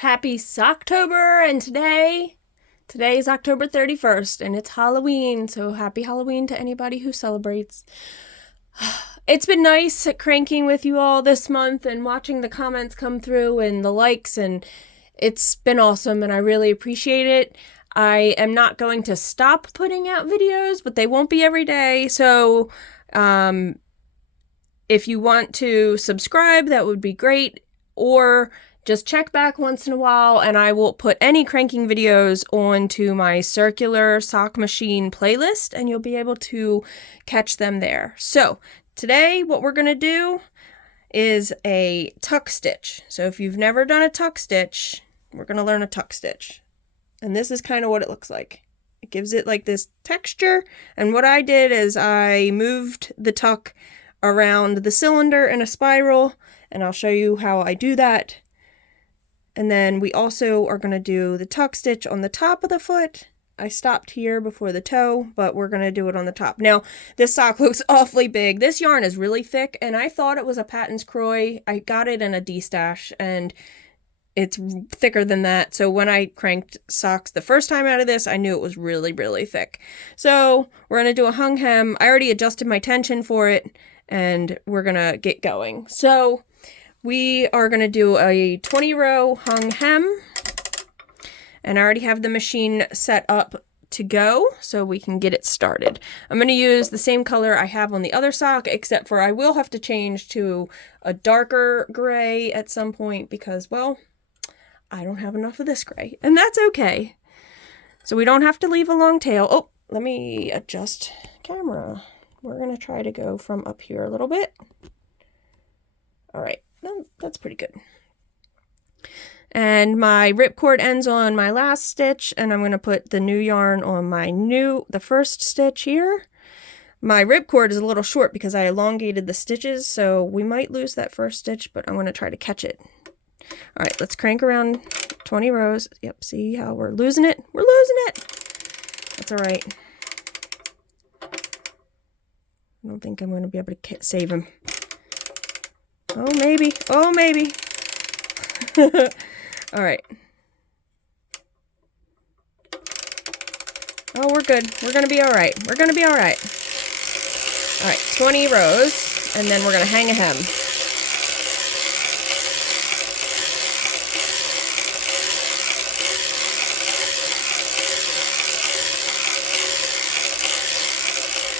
Happy Socktober, and today is October 31st, and it's Halloween, so happy Halloween to anybody who celebrates. It's been nice cranking with you all this month and watching the comments come through and the likes, and it's been awesome, and I really appreciate it. I am not going to stop putting out videos, but they won't be every day, so if you want to subscribe, that would be great, or just check back once in a while, and I will put any cranking videos onto my Circular Sock Machine playlist, and you'll be able to catch them there. So, today what we're going to do is a tuck stitch. So if you've never done a tuck stitch, we're going to learn a tuck stitch. And this is kind of what it looks like. It gives it like this texture, and what I did is I moved the tuck around the cylinder in a spiral, and I'll show you how I do that. And then we also are going to do the tuck stitch on the top of the foot. I stopped here before the toe, but we're going to do it on the top. Now, this sock looks awfully big. This yarn is really thick, and I thought it was a Patton's Croy. I got it in a D-stash, and it's thicker than that. So when I cranked socks the first time out of this, I knew it was really, really thick. So we're going to do a hung hem. I already adjusted my tension for it, and we're going to get going. So we are going to do a 20-row hung hem, and I already have the machine set up to go, so we can get it started. I'm going to use the same color I have on the other sock, except for I will have to change to a darker gray at some point because, well, I don't have enough of this gray, and that's okay. So we don't have to leave a long tail. Oh, let me adjust camera. We're going to try to go from up here a little bit. All right. That's pretty good. And my ripcord ends on my last stitch, and I'm going to put the new yarn on the first stitch here. My ripcord is a little short because I elongated the stitches, so we might lose that first stitch, but I'm going to try to catch it. All right, let's crank around 20 rows. Yep, see how we're losing it? We're losing it. That's all right. I don't think I'm going to be able to save him. Oh, maybe. Oh, maybe. All right. Oh, we're good. We're going to be all right. We're going to be all right. All right, 20 rows, and then we're going to hang a hem.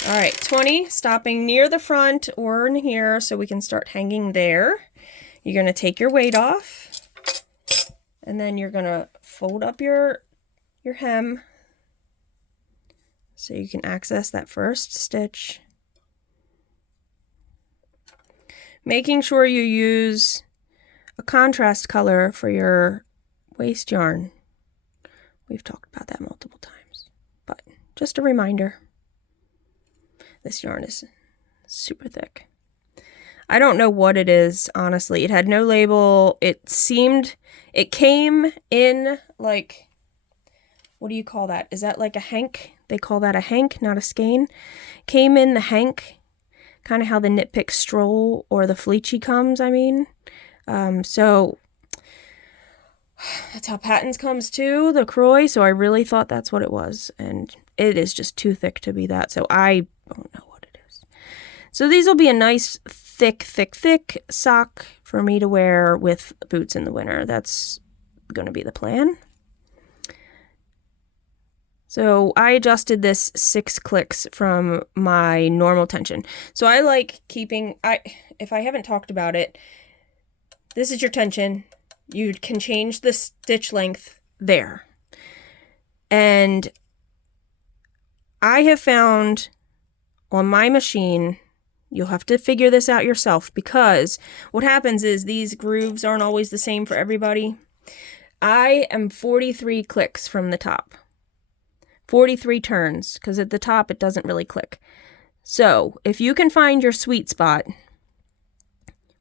All right, 20, stopping near the front or in here so we can start hanging there. You're going to take your weight off, and then you're going to fold up your hem so you can access that first stitch. Making sure you use a contrast color for your waste yarn. We've talked about that multiple times, but just a reminder. This yarn is super thick. I don't know what it is, honestly. It had no label. It came in like, what do you call that? Is that like a hank? They call that a hank, not a skein. Came in the hank, kind of how the Knit Pick Stroll or the Fleechy comes, I mean. So that's how Patton's comes too, the Croy. So I really thought that's what it was, and it is just too thick to be that. So I don't know what it is. So these will be a nice thick sock for me to wear with boots in the winter. That's going to be the plan. So I adjusted this 6 clicks from my normal tension. So I like keeping, if I haven't talked about it, this is your tension. You can change the stitch length there. And I have found on my machine, you'll have to figure this out yourself, because what happens is these grooves aren't always the same for everybody. I am 43 clicks from the top. 43 turns, because at the top it doesn't really click. So if you can find your sweet spot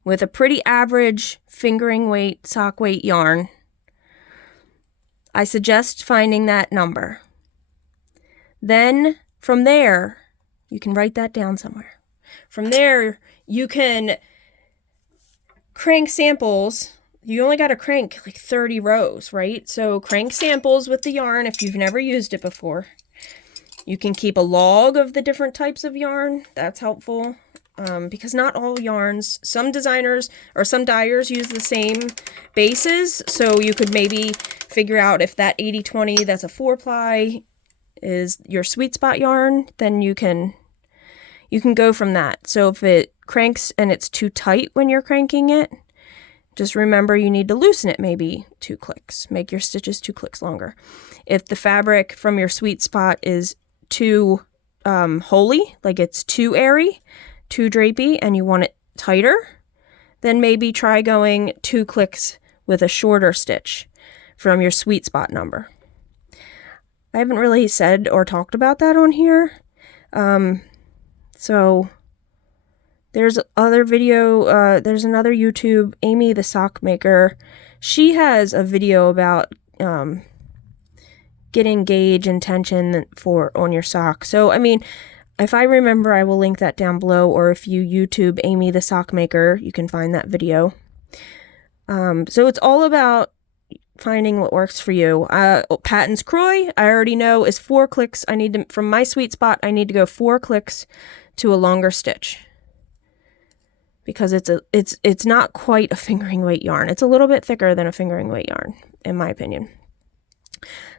with a pretty average fingering weight, sock weight yarn, I suggest finding that number. Then from there, you can write that down somewhere. From there, you can crank samples you only got to crank like 30 rows, right? So crank samples with the yarn if you've never used it before. You can keep a log of the different types of yarn. That's helpful because not all yarns, some designers or some dyers use the same bases. So you could maybe figure out if that 80-20, that's a 4-ply, is your sweet spot yarn, then you can go from that. So if it cranks and it's too tight when you're cranking it, just remember you need to loosen it maybe 2 clicks. Make your stitches 2 clicks longer. If the fabric from your sweet spot is too holey, like it's too airy, too drapey, and you want it tighter, then maybe try going 2 clicks with a shorter stitch from your sweet spot number. I haven't really said or talked about that on here. So there's other video, there's another YouTube, Amy the Sock Maker. She has a video about getting gauge and tension on your sock. So, I mean, if I remember, I will link that down below, or if you YouTube Amy the Sock Maker, you can find that video. So it's all about finding what works for you. Patton's Croy, I already know, is 4 clicks. From my sweet spot, I need to go 4 clicks to a longer stitch, because it's not quite a fingering weight yarn. It's a little bit thicker than a fingering weight yarn, in my opinion.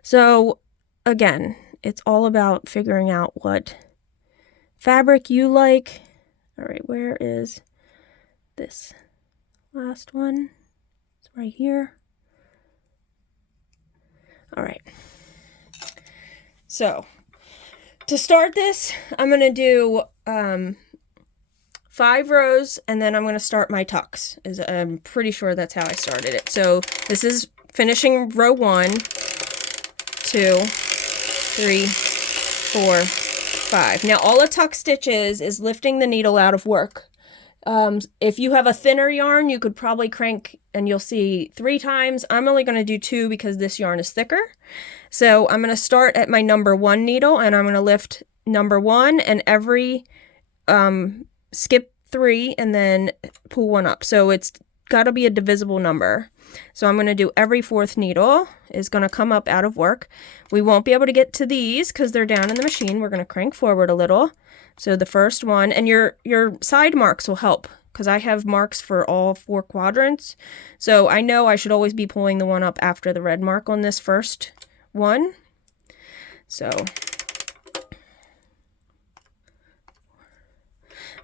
So again, it's all about figuring out what fabric you like. All right, where is this last one? It's right here. All right. So to start this, I'm going to do 5 rows, and then I'm going to start my tucks. I'm pretty sure that's how I started it. So this is finishing row 1, 2, 3, 4, 5. Now all a tuck stitch is lifting the needle out of work. If you have a thinner yarn, you could probably crank, and you'll see 3 times. I'm only going to do 2 because this yarn is thicker. So I'm going to start at my number 1 needle, and I'm going to lift number 1, and every skip 3 and then pull 1 up. So it's got to be a divisible number. So I'm going to do every 4th needle is going to come up out of work. We won't be able to get to these because they're down in the machine. We're going to crank forward a little. So the first one, and your side marks will help, because I have marks for all 4 quadrants. So I know I should always be pulling the one up after the red mark on this first one. So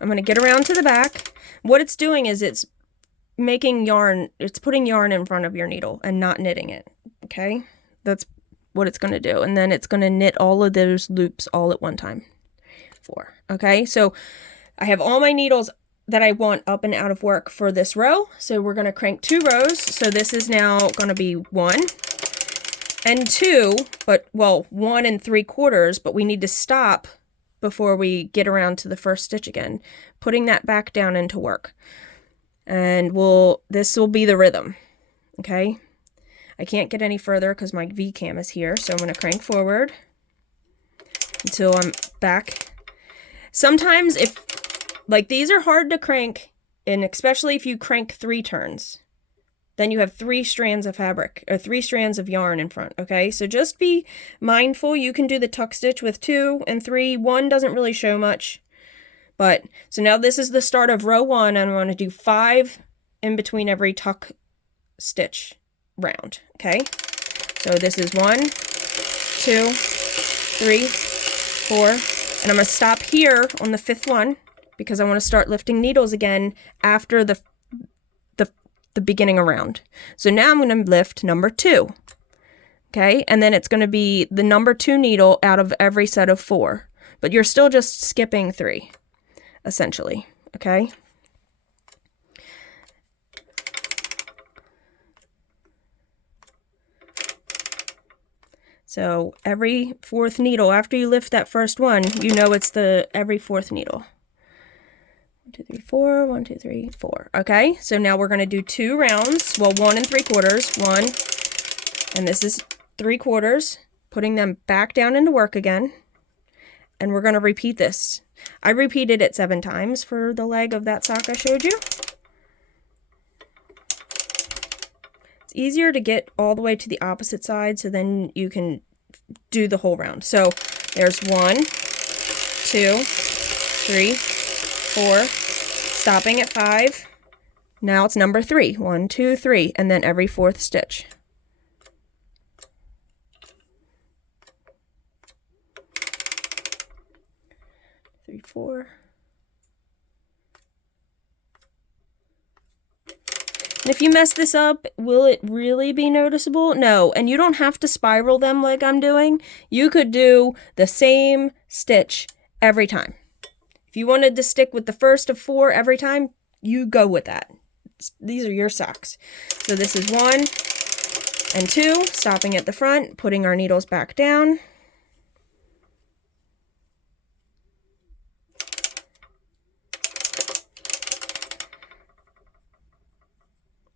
I'm going to get around to the back. What it's doing is it's making yarn, it's putting yarn in front of your needle and not knitting it, okay? That's what it's going to do. And then it's going to knit all of those loops all at one time. 4, okay? So I have all my needles that I want up and out of work for this row. So we're going to crank 2 rows. So this is now going to be 1 and 2, but, well, 1 3/4, but we need to stop before we get around to the first stitch again, putting that back down into work. And this will be the rhythm, okay? I can't get any further because my V-cam is here, so I'm going to crank forward until I'm back. Sometimes like these are hard to crank, and especially if you crank 3 turns, then you have 3 strands of fabric, or 3 strands of yarn in front, okay? So just be mindful. You can do the tuck stitch with 2 and 3. 1 doesn't really show much. But, so now this is the start of row 1, and I'm going to do 5 in between every tuck stitch round, okay? So this is 1, 2, 3, 4, and I'm going to stop here on the 5th one, because I want to start lifting needles again after the beginning around. So now I'm going to lift number 2, okay? And then it's going to be the number 2 needle out of every set of 4, but you're still just skipping 3. Essentially, okay? So every 4th needle, after you lift that first one, you know it's every 4th needle. 1, 2, 3, 4, 1, 2, 3, 4. Okay, so now we're going to do 2 rounds. Well, 1 3/4, 1, and this is 3/4, putting them back down into work again. And we're going to repeat this. I repeated it 7 times for the leg of that sock I showed you. It's easier to get all the way to the opposite side so then you can do the whole round. So there's 1, 2, 3, 4, stopping at 5. Now it's number 3. 1, 2, 3, and then every 4th stitch. Three, 4. And if you mess this up, will it really be noticeable? No, and you don't have to spiral them like I'm doing. You could do the same stitch every time. If you wanted to stick with the first of 4 every time, you go with that. These are your socks. So this is 1 and 2, stopping at the front, putting our needles back down.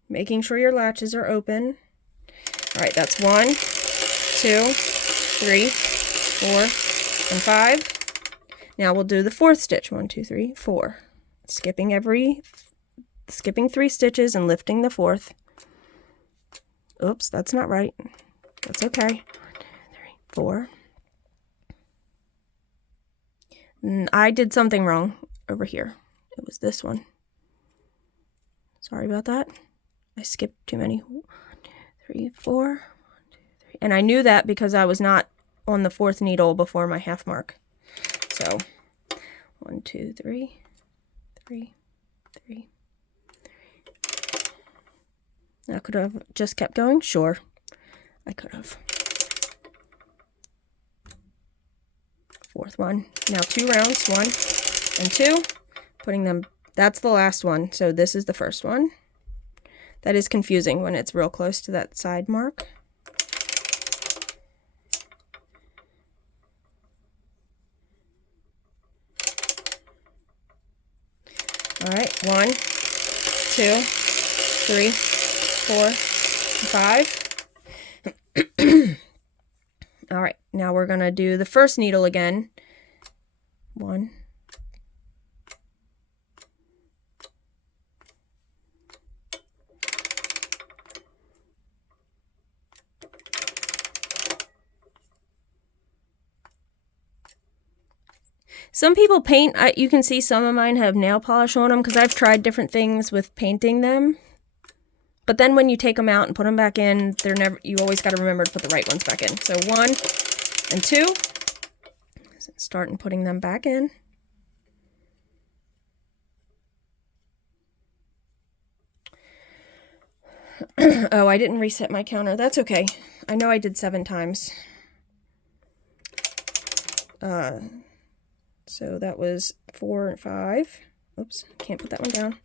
Making sure your latches are open. All right, that's 1, 2, 3, 4, and 5. Now we'll do the 4th stitch. 1, 2, 3, 4. Skipping 3 stitches and lifting the 4th. Oops, that's not right. That's okay. 1, 2, 3, 4. And I did something wrong over here. It was this one. Sorry about that. I skipped too many. 1, 2, 3, 4. 1, 2, 3. And I knew that because I was not on the 4th needle before my half mark. So 1, 2, 3, 3, 3. I could have just kept going. Sure, I could have. 4th one. Now 2 rounds. 1 and 2. Putting them. That's the last one. So this is the first one. That is confusing when it's real close to that side mark. All right, 1, 2, 3, 4, 5. All right, now we're gonna do the first needle again. 1. Some people paint, you can see some of mine have nail polish on them because I've tried different things with painting them. But then when you take them out and put them back in, you always got to remember to put the right ones back in. So 1 and 2, start and putting them back in. Oh, I didn't reset my counter. That's okay. I know I did 7 times. So that was 4 and 5. Oops, can't put that one down.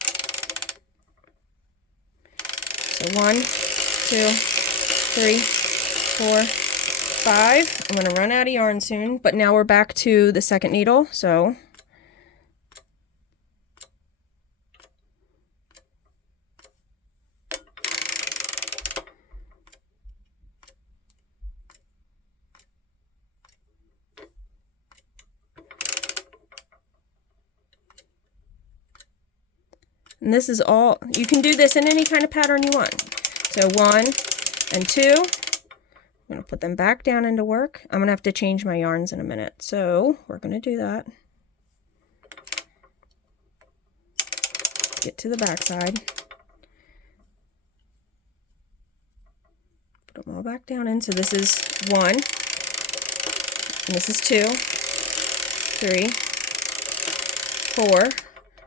So 1, 2, 3, 4, 5. I'm going to run out of yarn soon, but now we're back to the second needle. So and this is all, you can do this in any kind of pattern you want. So 1 and 2, I'm going to put them back down into work. I'm going to have to change my yarns in a minute, so we're going to do that. Get to the back side. Put them all back down in. So this is 1, and this is 2, 3, 4.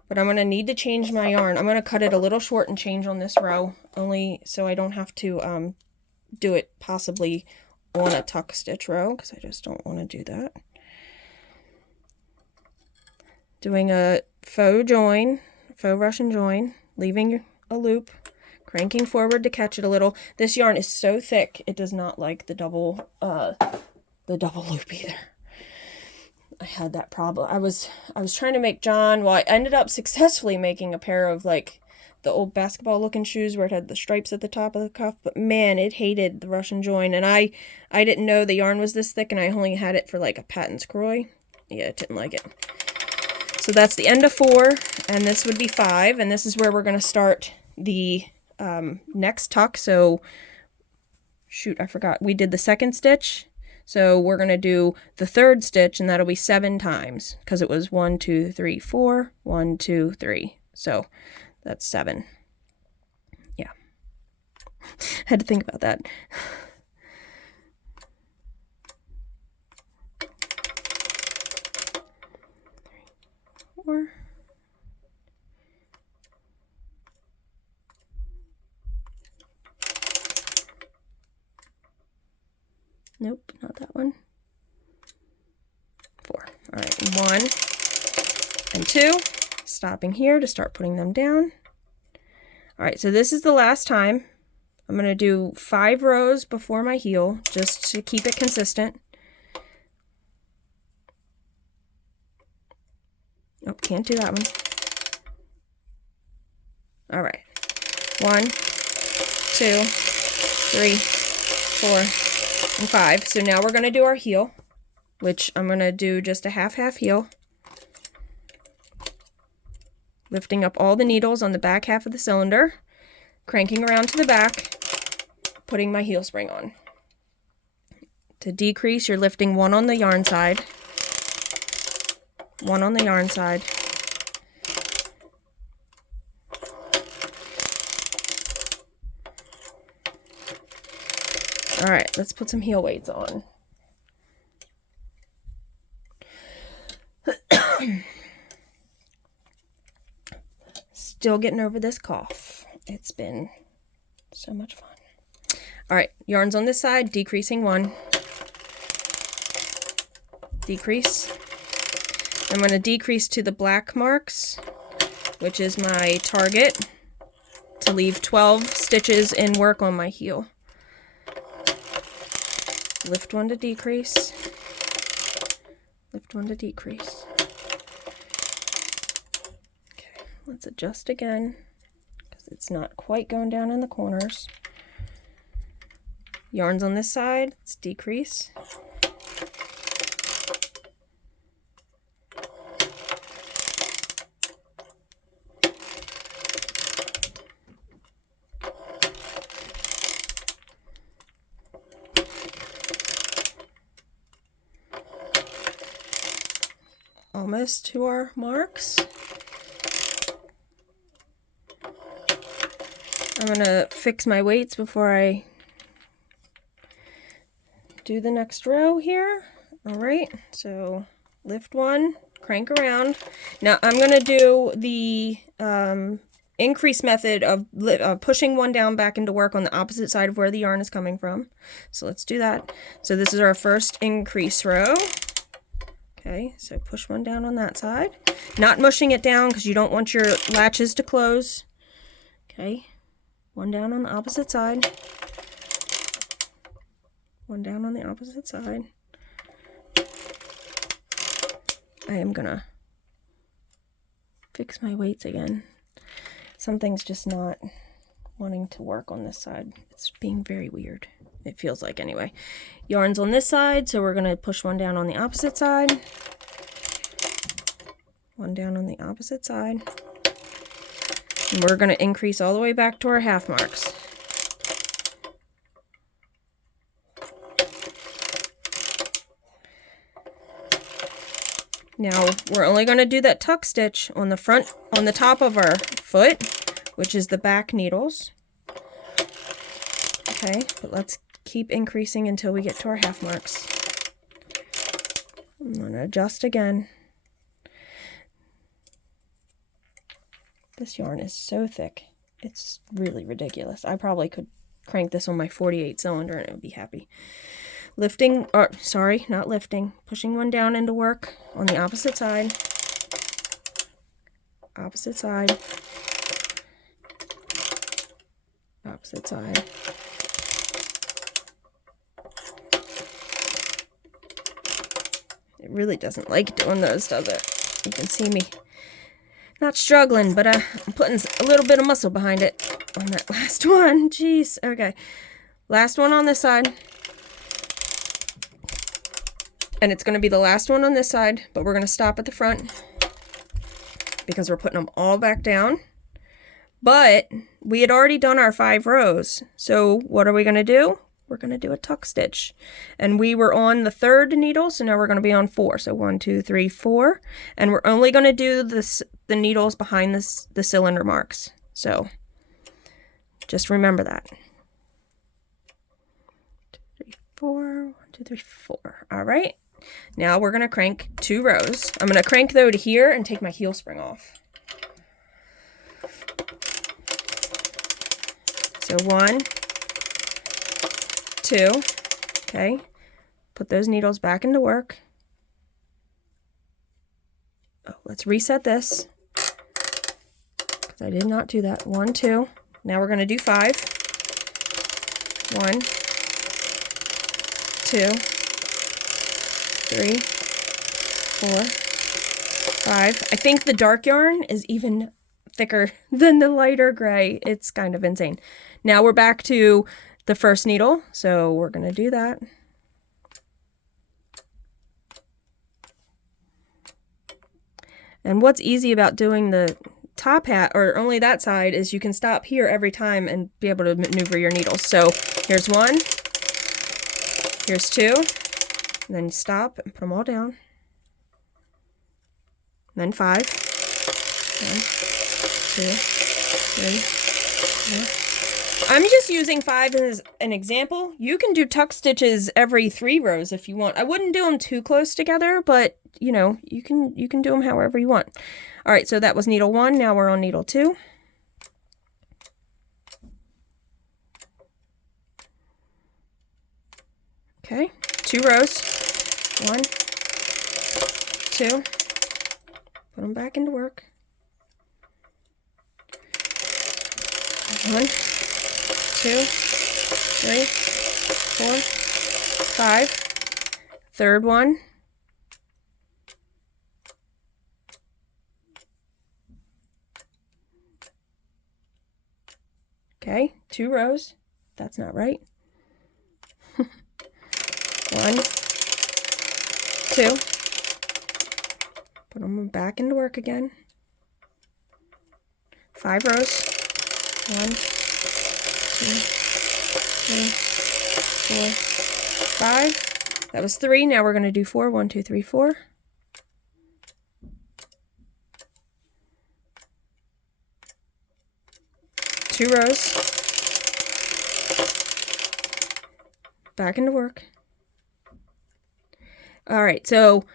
But I'm going to need to change my yarn. I'm going to cut it a little short and change on this row, only so I don't have to do it possibly on a tuck stitch row, because I just don't want to do that. Doing a faux join, faux Russian join, leaving a loop, cranking forward to catch it a little. This yarn is so thick, it does not like the double loop either. I had that problem. I was trying to make John, well, I ended up successfully making a pair of like the old basketball looking shoes where it had the stripes at the top of the cuff, but man, it hated the Russian join, and I didn't know the yarn was this thick, and I only had it for like a Patton's Croy. Yeah, it didn't like it. So that's the end of 4, and this would be 5, and this is where we're going to start the next tuck. So shoot, I forgot. We did the second stitch. So we're going to do the third stitch, and that'll be 7 times because it was 1, 2, 3, 4, 1, 2, 3. So that's 7. Yeah. Had to think about that. 4. Nope, not that one. 4. All right, 1 and 2. Stopping here to start putting them down. All right, so this is the last time. I'm going to do 5 rows before my heel just to keep it consistent. Oh, can't do that one. All right. 1, 2, 3, 4, and 5. So now we're going to do our heel, which I'm going to do just a half heel. Lifting up all the needles on the back half of the cylinder, cranking around to the back, putting my heel spring on. To decrease, you're lifting 1 on the yarn side, 1 on the yarn side, all right, let's put some heel weights on. Still getting over this cough. It's been so much fun. All right, yarns on this side, decreasing 1. Decrease. I'm going to decrease to the black marks, which is my target, to leave 12 stitches in work on my heel. Lift 1 to decrease. Lift 1 to decrease. Let's adjust again because it's not quite going down in the corners. Yarns on this side, let's decrease. Almost to our marks. I'm going to fix my weights before I do the next row here. All right, so lift 1, crank around. Now I'm going to do the increase method of pushing 1 down back into work on the opposite side of where the yarn is coming from. So let's do that. So this is our first increase row. Okay, so push 1 down on that side. Not mushing it down because you don't want your latches to close. Okay. 1 down on the opposite side. 1 down on the opposite side. I am gonna fix my weights again. Something's just not wanting to work on this side. It's being very weird. It feels like anyway. Yarn's on this side, so we're gonna push 1 down on the opposite side. 1 down on the opposite side. And we're going to increase all the way back to our half marks. Now we're only going to do that tuck stitch on the front, on the top of our foot, which is the back needles. Okay, but let's keep increasing until we get to our half marks. I'm going to adjust again. This yarn is so thick. It's really ridiculous. I probably could crank this on my 48 cylinder and it would be happy. Lifting, or sorry, not lifting. Pushing 1 down into work on the opposite side. Opposite side. Opposite side. It really doesn't like doing those, does it? You can see me not struggling, but I'm putting a little bit of muscle behind it on that last one. Jeez. Okay. Last one on this side. And it's going to be the last one on this side, but we're going to stop at the front because we're putting them all back down. But we had already done our 5 rows. So what are we going to do? We're going to do a tuck stitch. And we were on the 3rd needle, so now we're going to be on 4. So 1, 2, 3, 4. And we're only going to do the needles behind the cylinder marks. So just remember that. 2, 3, 4. 1, 2, 3, 4. All right. Now we're going to crank 2 rows. I'm going to crank though to here and take my heel spring off. So 1, 2, okay, put those needles back into work. Oh, let's reset this, because I did not do that. 1, 2, now we're going to do 5. 1, 2, 3, 4, 5. I think the dark yarn is even thicker than the lighter gray. It's kind of insane. Now we're back to the 1st needle, so we're going to do that. And what's easy about doing the top hat, or only that side, is you can stop here every time and be able to maneuver your needles. So here's 1, here's 2, and then stop and put them all down. And then 5, 1, 2, 3, 4. I'm just using 5 as an example. You can do tuck stitches every 3 rows if you want. I wouldn't do them too close together, but you know, you can do them however you want. All right, so that was needle 1. Now we're on needle 2. Okay, 2 rows. 1, 2. Put them back into work. 1, 2, 3, 4, 5. 3rd one. Okay, 2 rows. That's not right. 1, 2. Put them back into work again. 5 rows. 1, 2, 3, 4, 5. That was 3. Now we're going to do 4. 1, 2, 3, 4. Two rows. Back into work. All right, so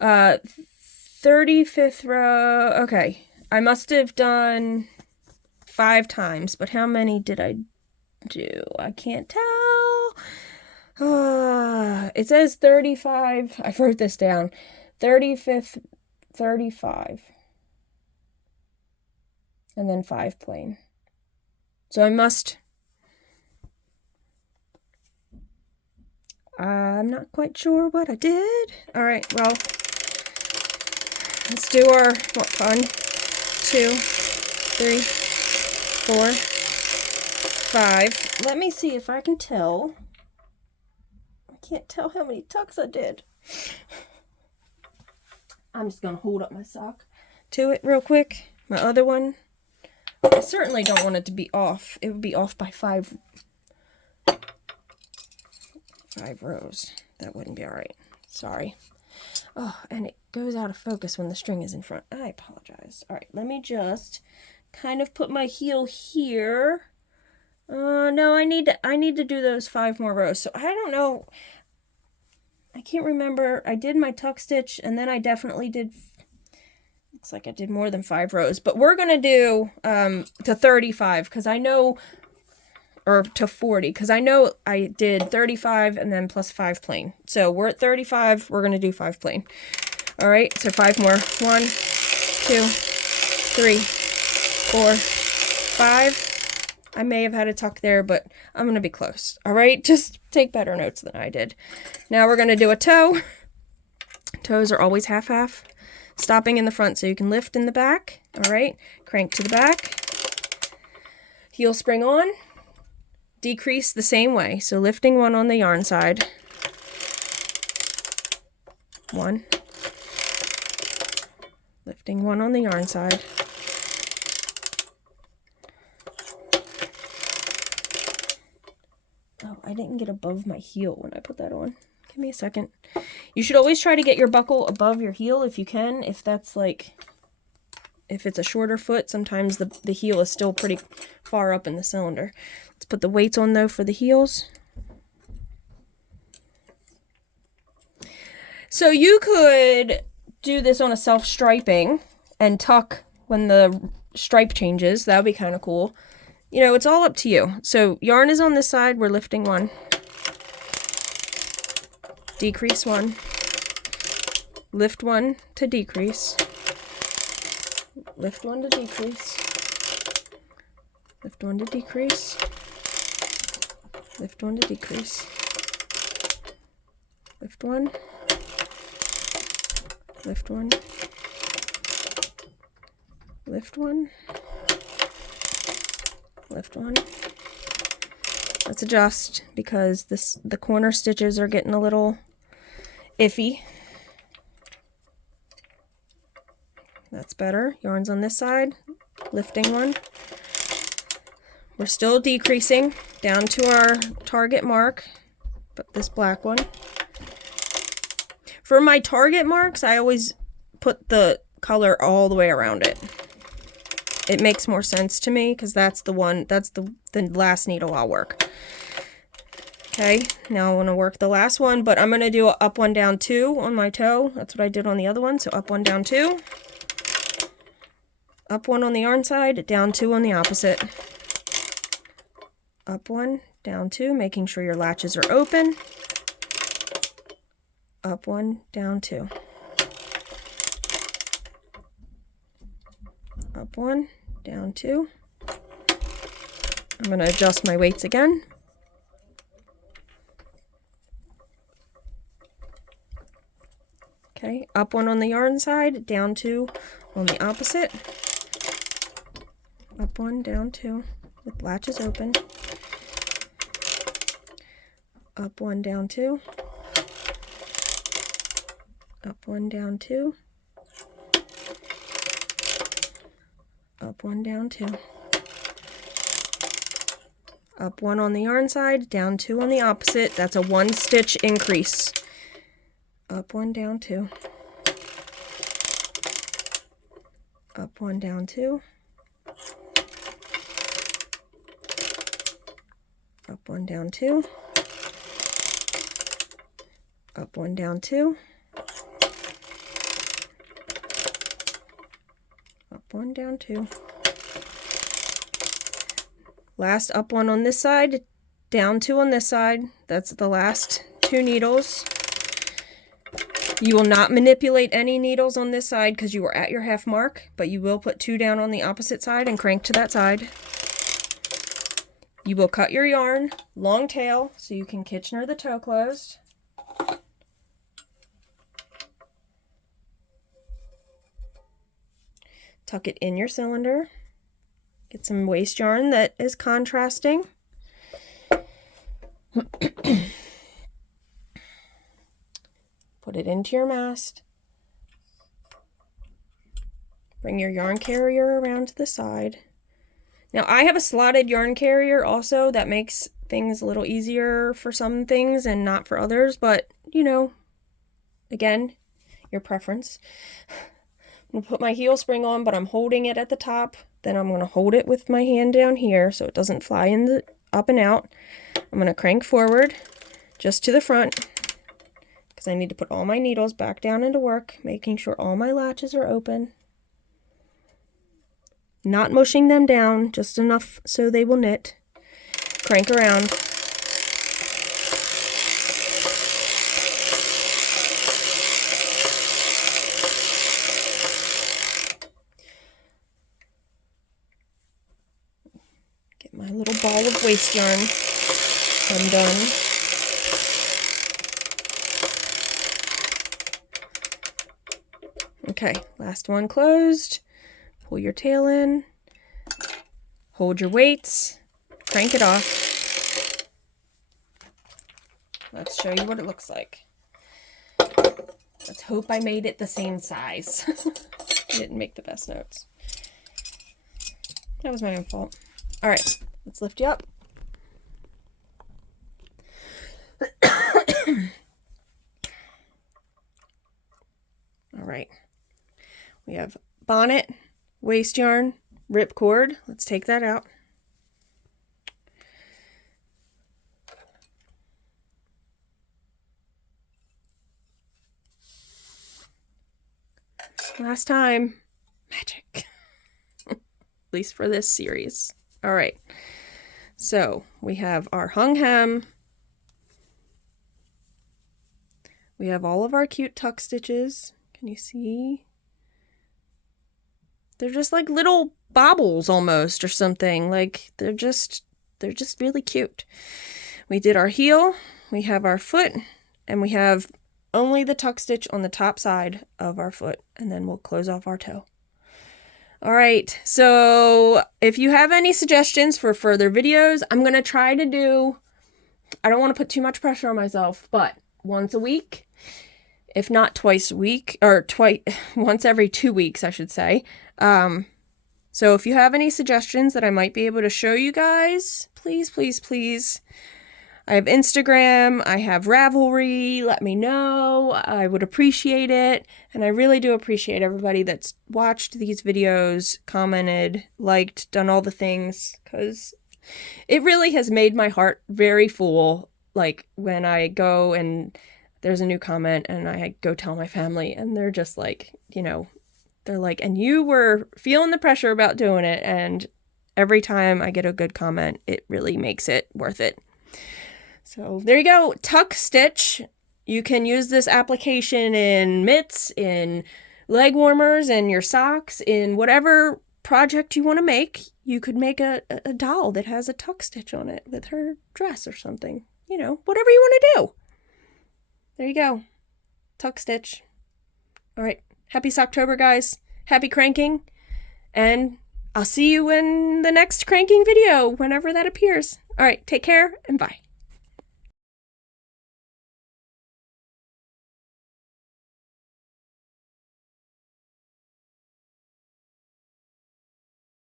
35th row. Okay, I must have done 5 times, but how many did I do? I can't tell. It says 35. I wrote this down. 35th, 35. And then 5 plain. So I must... I'm not quite sure what I did. All right, well, let's do our 1, 2, 3, 4, 5. Let me see if I can tell. I can't tell how many tucks I did. I'm just going to hold up my sock to it real quick. My other one. I certainly don't want it to be off. It would be off by 5 rows. That wouldn't be all right. Sorry. Oh, and it goes out of focus when the string is in front. I apologize. All right, let me just kind of put my heel here. No, I need to do those 5 more rows. So I don't know. I can't remember. I did my tuck stitch, and then I definitely did. Looks like I did more than 5 rows, but we're gonna do to 35 because I know. Or to 40, because I know I did 35 and then plus 5 plain. So we're at 35, we're going to do 5 plain. All right, so 5 more. 1, 2, 3, 4, 5. I may have had a tuck there, but I'm going to be close. All right, just take better notes than I did. Now we're going to do a toe. Toes are always half-half. Stopping in the front so you can lift in the back. All right, crank to the back. Heel spring on. Decrease the same way, so lifting 1 on the yarn side, 1, lifting 1 on the yarn side, Oh, I didn't get above my heel when I put that on. Give me a second. You should always try to get your buckle above your heel if you can. If that's like, if it's a shorter foot, sometimes the heel is still pretty far up in the cylinder. Let's put the weights on though for the heels. So you could do this on a self-striping and tuck when the stripe changes. That would be kind of cool. You know, it's all up to you. So yarn is on this side. We're lifting one. Decrease one. Lift one to decrease. Lift one to decrease. Lift one to decrease. Lift one to decrease. Lift one. Lift one. Lift one. Lift one. Let's adjust because the corner stitches are getting a little iffy. That's better. Yarn's on this side. Lifting one. We're still decreasing down to our target mark, but this black one. For my target marks, I always put the color all the way around it. It makes more sense to me because that's the one, that's the last needle I'll work. Okay, now I want to work the last one, but I'm going to do a up one, down two on my toe. That's what I did on the other one. So up one, down two. Up one on the yarn side, down two on the opposite. Up one, down two, making sure your latches are open. Up one, down two. Up one, down two. I'm going to adjust my weights again. Okay, up one on the yarn side, down two on the opposite. Up one, down two, with latches open. Up one, down two. Up one, down two. Up one, down two. Up one on the yarn side, down two on the opposite. That's a 1 stitch increase. Up one, down two. Up one, down two. Up one, down two. Up one, down two. Up one, down two. Last up one on this side, down two on this side. That's the last 2 needles. You will not manipulate any needles on this side because you are at your half mark, but you will put 2 down on the opposite side and crank to that side. You will cut your yarn, long tail, so you can Kitchener the toe closed. Tuck it in your cylinder. Get some waste yarn that is contrasting. Put it into your mast. Bring your yarn carrier around to the side. Now I have a slotted yarn carrier also that makes things a little easier for some things and not for others, but you know, again, your preference. I'm gonna put my heel spring on, but I'm holding it at the top. Then I'm gonna hold it with my hand down here so it doesn't fly in the up and out. I'm gonna crank forward just to the front because I need to put all my needles back down into work, making sure all my latches are open. Not mushing them down, just enough so they will knit. Crank around. Get my little ball of waste yarn undone. Okay, last one closed. Pull your tail in, hold your weights, crank it off. Let's show you what it looks like. Let's hope I made it the same size. I didn't make the best notes. That was my own fault. All right, let's lift you up. right. We have bonnet, waste yarn, ripcord. Let's take that out. Last time. Magic. At least for this series. All right. So we have our hung hem. We have all of our cute tuck stitches. Can you see? They're just like little baubles almost or something. Like they're just really cute. We did our heel, we have our foot, and we have only the tuck stitch on the top side of our foot, and then we'll close off our toe. All right, so if you have any suggestions for further videos, I'm going to try to do, I don't want to put too much pressure on myself, but once a week, if not twice a week, or once every 2 weeks, I should say. So if you have any suggestions that I might be able to show you guys, please, please, please. I have Instagram, I have Ravelry, let me know. I would appreciate it. And I really do appreciate everybody that's watched these videos, commented, liked, done all the things, because it really has made my heart very full. Like when I go and there's a new comment and I go tell my family and they're just like, you know, they're like, and you were feeling the pressure about doing it. And every time I get a good comment, it really makes it worth it. So there you go, tuck stitch. You can use this application in mitts, in leg warmers, in your socks, in whatever project you want to make. You could make a doll that has a tuck stitch on it with her dress or something. You know, whatever you want to do. There you go, tuck stitch. All right, happy Socktober, guys. Happy cranking. And I'll see you in the next cranking video, whenever that appears. All right, take care and bye.